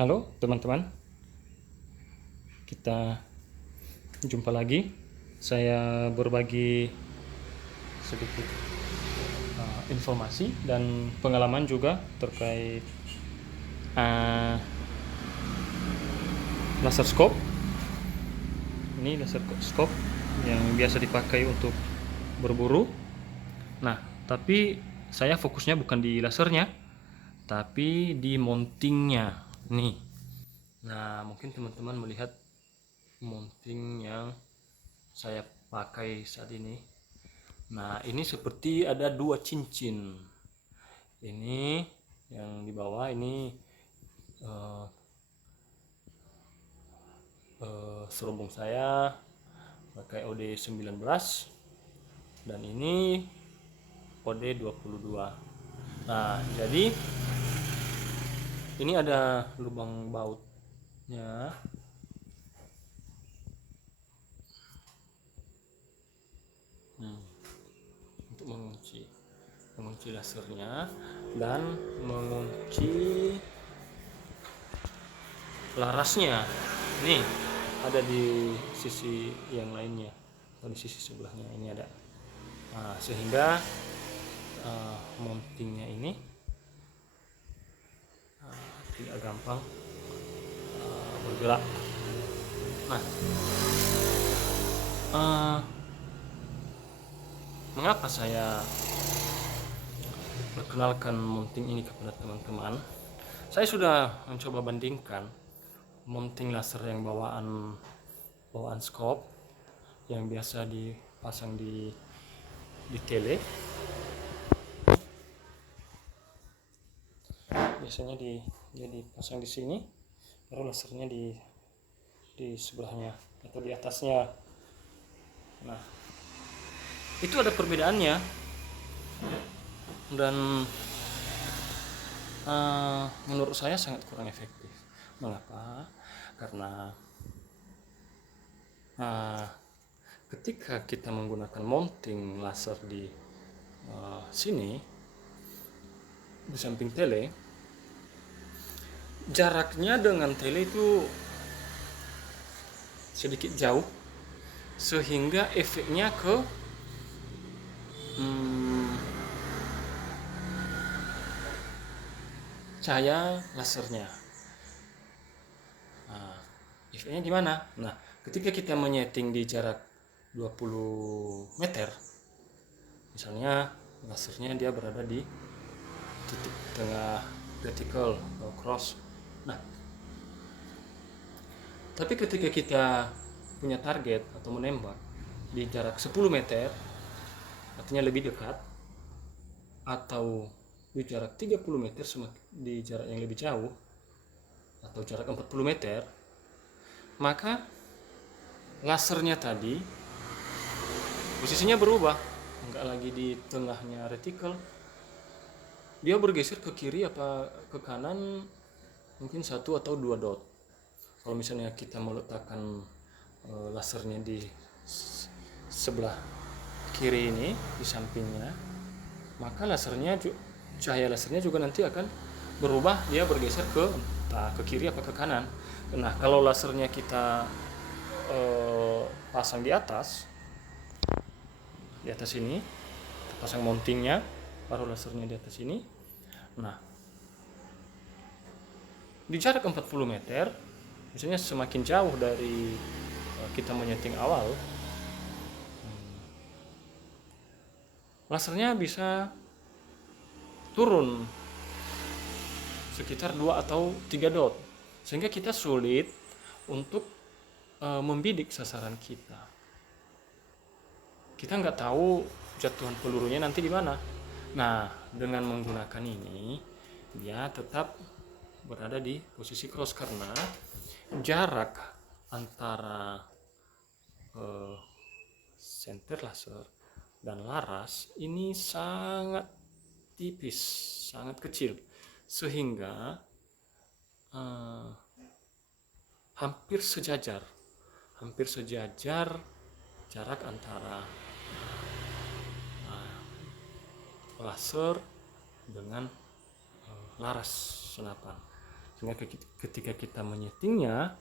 Halo teman-teman, kita jumpa lagi. Saya berbagi sedikit informasi dan pengalaman juga terkait laser scope. Ini laser scope yang biasa dipakai untuk berburu. Nah, tapi saya fokusnya bukan di lasernya, tapi di mountingnya. Nih. Nah, mungkin teman-teman melihat mounting yang saya pakai saat ini. Nah, ini seperti ada dua cincin. Ini yang di bawah ini serobong saya pakai OD19 dan ini OD22. Nah, jadi ini ada lubang bautnya. Untuk mengunci lasernya dan mengunci larasnya. Nih ada di sisi yang lainnya atau di sisi sebelahnya ini ada. Nah, sehingga mountingnya ini tidak gampang bergerak. Nah, mengapa saya perkenalkan mounting ini kepada teman-teman? Saya sudah mencoba bandingkan mounting laser yang bawaan scope yang biasa dipasang di tele. Biasanya dipasang di sini, lalu lasernya di sebelahnya atau di atasnya. Nah, itu ada perbedaannya dan menurut saya sangat kurang efektif. Mengapa? Karena ketika kita menggunakan mounting laser di sini di samping tele, jaraknya dengan tele itu sedikit jauh sehingga efeknya ke cahaya lasernya. Nah, efeknya gimana? Nah, ketika kita menyeting di jarak 20 meter, misalnya lasernya dia berada di titik tengah vertical atau cross. Nah, tapi ketika kita punya target atau menembak di jarak 10 meter, artinya lebih dekat, atau di jarak 30 meter di jarak yang lebih jauh, atau jarak 40 meter, maka lasernya tadi posisinya berubah, enggak lagi di tengahnya retikel, dia bergeser ke kiri apa ke kanan mungkin 1 atau 2 dot. Kalau misalnya kita meletakkan lasernya di sebelah kiri ini, di sampingnya, maka cahaya lasernya juga nanti akan berubah, dia bergeser ke kiri apa ke kanan. Nah, kalau lasernya kita pasang di atas ini, pasang mountingnya, paruh lasernya di atas ini. Nah, di jarak 40 meter, misalnya semakin jauh dari kita menyeting awal, lasernya bisa turun sekitar 2 atau 3 dot, sehingga kita sulit untuk membidik sasaran kita. Kita nggak tahu jatuhan pelurunya nanti di mana. Nah, dengan menggunakan ini, dia tetap berada di posisi cross karena jarak antara senter laser dan laras ini sangat tipis, sangat kecil, sehingga hampir sejajar jarak antara laser dengan laras senapan, sehingga ketika kita menyetingnya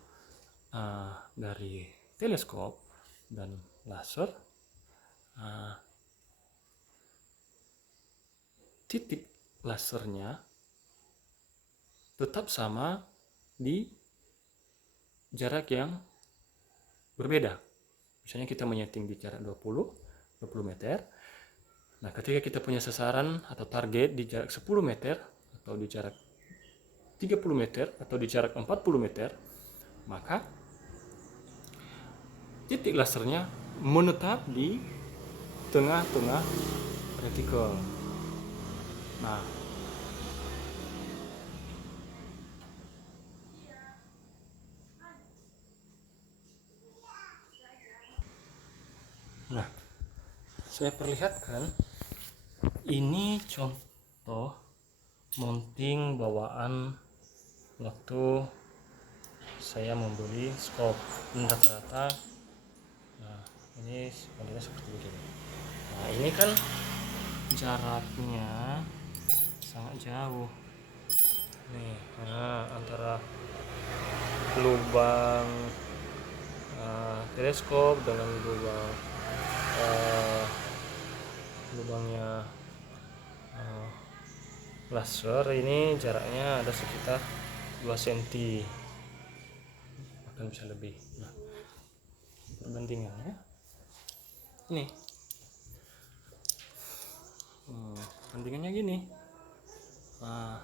dari teleskop dan laser, titik lasernya tetap sama di jarak yang berbeda. Misalnya kita menyeting di jarak 20 meter. Nah, ketika kita punya sasaran atau target di jarak 10 meter atau di jarak 30 meter atau di jarak 40 meter, maka titik lasernya menetap di tengah-tengah retikel. Nah, saya perlihatkan ini contoh mounting bawaan waktu saya membeli scope. Rata-rata ini modelnya seperti ini. Nah, ini kan jaraknya sangat jauh nih, antara lubang teleskop dengan lubangnya laser. Ini jaraknya ada sekitar 2 cm, bahkan bisa lebih. Nah, perbandingannya ini, perbandingannya gini. Nah,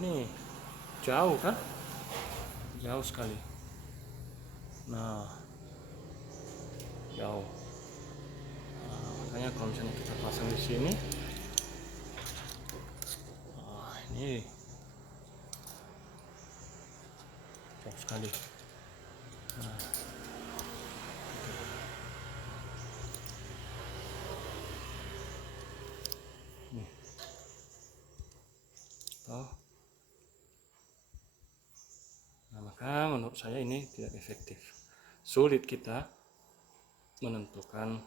ini jauh kan, jauh sekali. Nah, jauh. Makanya kalau misalnya kita pasang di sini, ini jauh sekali. Nah, nih. Nah, maka menurut saya ini tidak efektif. Sulit kita menentukan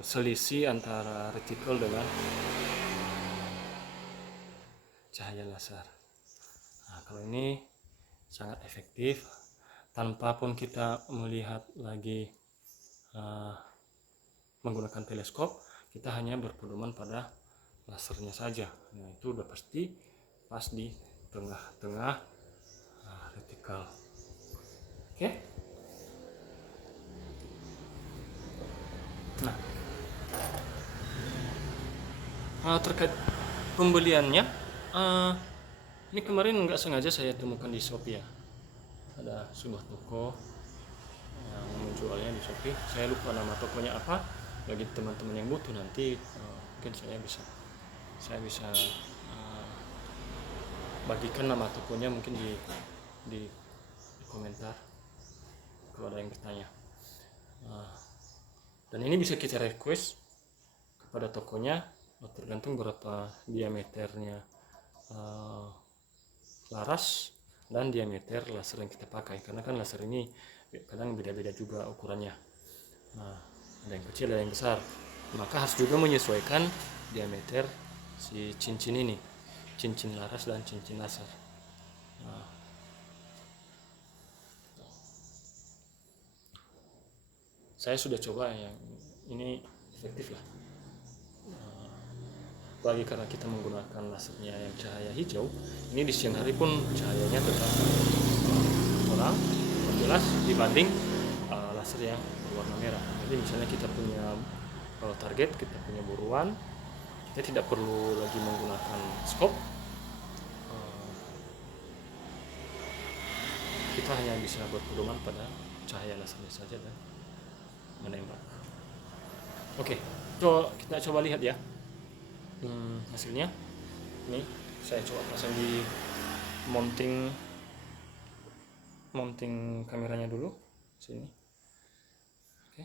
selisih antara retikel dengan cahaya laser. Nah, kalau ini sangat efektif tanpa pun kita melihat lagi menggunakan teleskop, kita hanya berpedoman pada lasernya saja. Nah, itu udah pasti pas di tengah-tengah retikel. Oke. Nah, terkait pembeliannya, ini kemarin nggak sengaja saya temukan di Shopee ya. Ada sebuah toko yang menjualnya di Shopee. Saya lupa nama tokonya apa. Bagi teman-teman yang butuh nanti, mungkin saya bisa bagikan nama tokonya mungkin di komentar kalau ada yang bertanya. Dan ini bisa kita request kepada tokonya, tergantung berapa diameternya laras dan diameter laser yang kita pakai, karena kan laser ini kadang beda-beda juga ukurannya. Nah, ada yang kecil, ada yang besar, maka harus juga menyesuaikan diameter si cincin ini, cincin laras dan cincin laser. Nah, saya sudah coba yang ini efektif lah, apalagi karena kita menggunakan lasernya yang cahaya hijau. Ini di siang hari pun cahayanya tetap terang jelas dibanding laser yang berwarna merah. Jadi misalnya kita punya target, kita punya buruan, kita tidak perlu lagi menggunakan scope, kita hanya bisa berpedoman pada cahaya lasernya saja dan menembak. Oke, kita coba lihat ya hasilnya. Ini saya coba pasang di mounting kameranya dulu sini. Oke.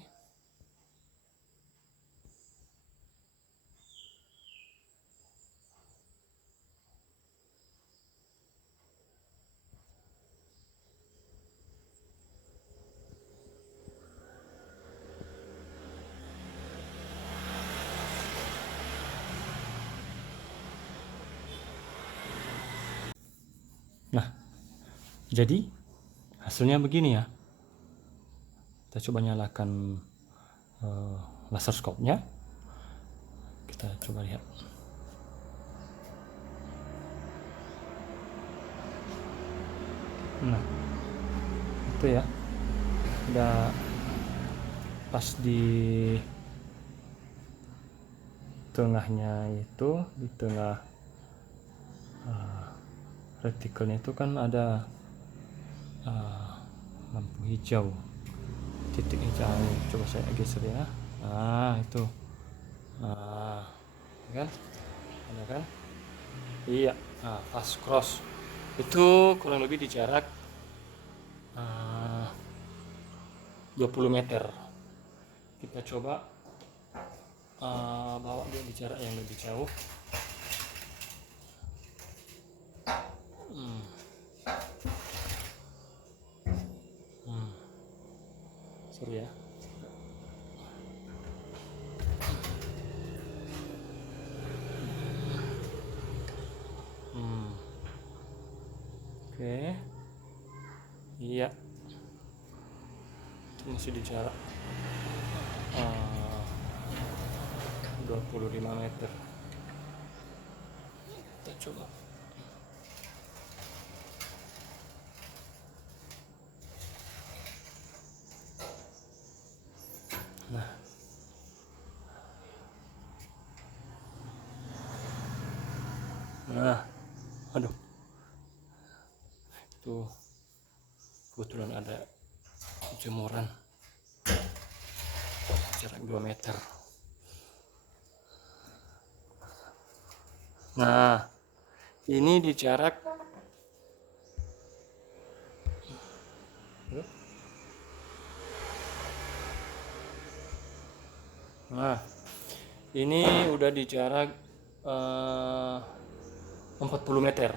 Jadi hasilnya begini ya. Kita coba nyalakan laser scope-nya. Kita coba lihat. Nah, itu ya. Udah pas di tengahnya itu, di tengah retikelnya itu kan ada lampu hijau, titik hijau. Coba saya geser ya. Nah, itu. Nah, kan? Ada kan? Iya. Nah, fast cross itu kurang lebih di jarak 20 meter. Kita coba bawa dia di jarak yang lebih jauh. Seru ya. Oke. Iya. Itu masih di jarak 25 meter. Kita coba. Nah, aduh, itu kebetulan ada jemuran jarak 2 meter. Nah, ini di jarak ini udah di jarak 40 meter.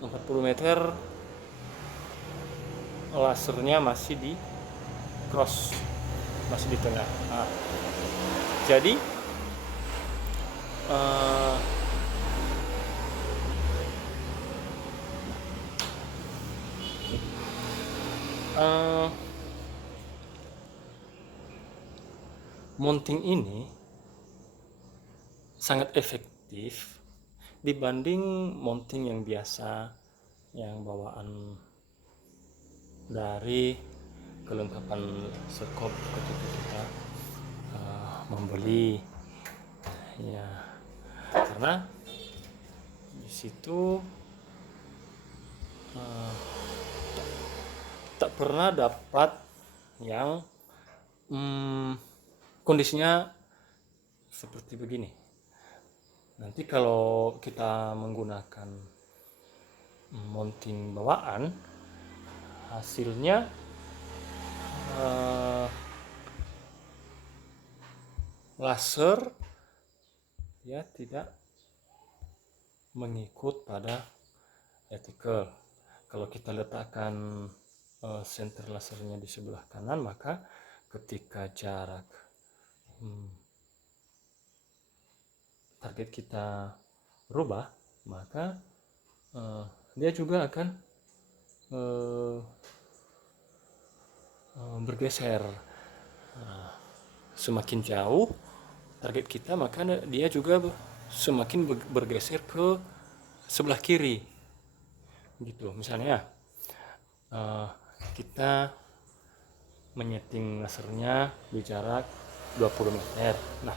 40 meter lasernya masih di cross, masih di tengah. Nah, jadi mounting ini sangat efektif dibanding mounting yang biasa, yang bawaan dari kelengkapan scope ketika kita membeli ya, karena di situ tak pernah dapat yang kondisinya seperti begini. Nanti kalau kita menggunakan mounting bawaan, hasilnya laser ya tidak mengikut pada retikel. Kalau kita letakkan senter lasernya di sebelah kanan, maka ketika jarak target kita berubah, maka dia juga akan bergeser. Semakin jauh target kita, maka dia juga semakin bergeser ke sebelah kiri gitu. Misalnya kita menyeting lasernya di jarak 20 meter. Nah,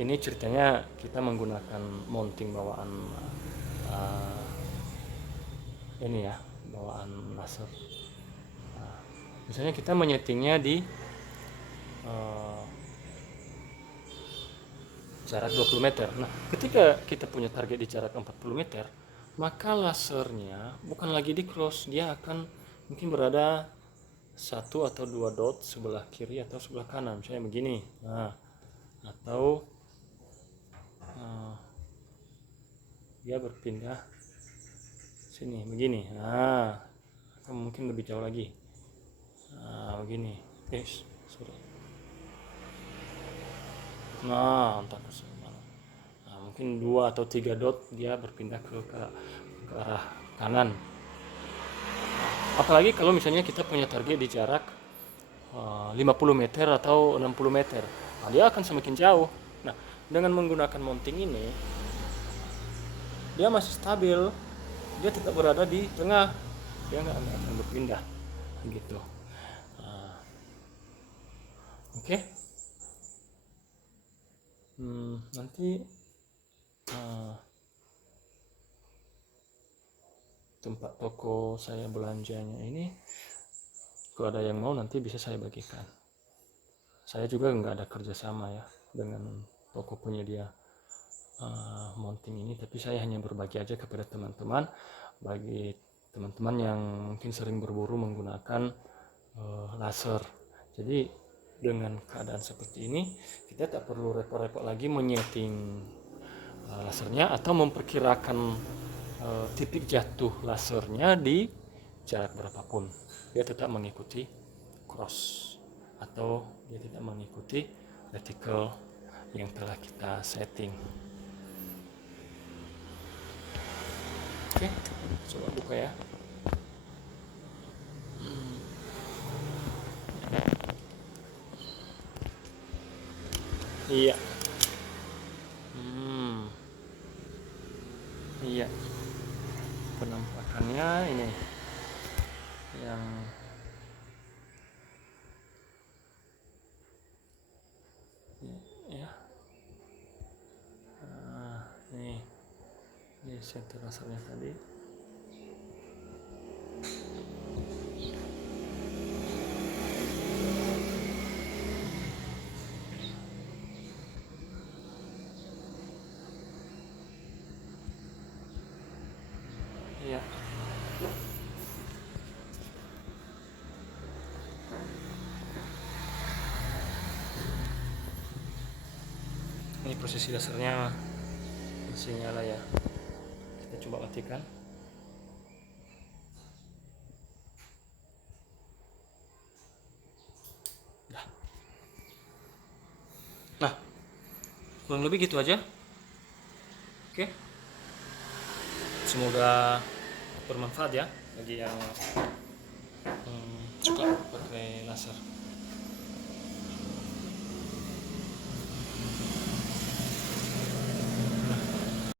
ini ceritanya kita menggunakan mounting bawaan ini ya, bawaan laser. Misalnya kita menyetingnya di jarak 20 meter. Nah, ketika kita punya target di jarak 40 meter, maka lasernya bukan lagi di cross, dia akan mungkin berada 1 atau 2 dot sebelah kiri atau sebelah kanan, misalnya begini. Nah, atau dia berpindah sini begini. Nah, atau mungkin lebih jauh lagi. Nah, begini. Sorry. Nah, entah ke mana. Nah, mungkin 2 atau 3 dot dia berpindah ke arah kanan. Apalagi kalau misalnya kita punya target di jarak 50 meter atau 60 meter, nah, dia akan semakin jauh. Nah, dengan menggunakan mounting ini, dia masih stabil, dia tetap berada di tengah, dia nggak akan berpindah, gitu. Nah, oke. Nanti tempat toko saya belanjanya ini, kalau ada yang mau nanti bisa saya bagikan. Saya juga nggak ada kerjasama ya dengan toko penyedia mounting ini, tapi saya hanya berbagi aja kepada teman-teman, bagi teman-teman yang mungkin sering berburu menggunakan laser. Jadi dengan keadaan seperti ini, kita tak perlu repot-repot lagi menyeting lasernya atau memperkirakan titik jatuh lasernya di jarak berapapun. Dia tetap mengikuti cross atau dia tidak mengikuti reticle yang telah kita setting. Oke, coba buka ya. Iya. Iya. Penampakannya ini yang ya. Ini center lasernya tadi. Iya. Ini posisi lasernya masih nyala ya. Kita coba matikan. Nah, kurang lebih gitu aja. Oke. Semoga bermanfaat ya bagi yang suka pakai laser.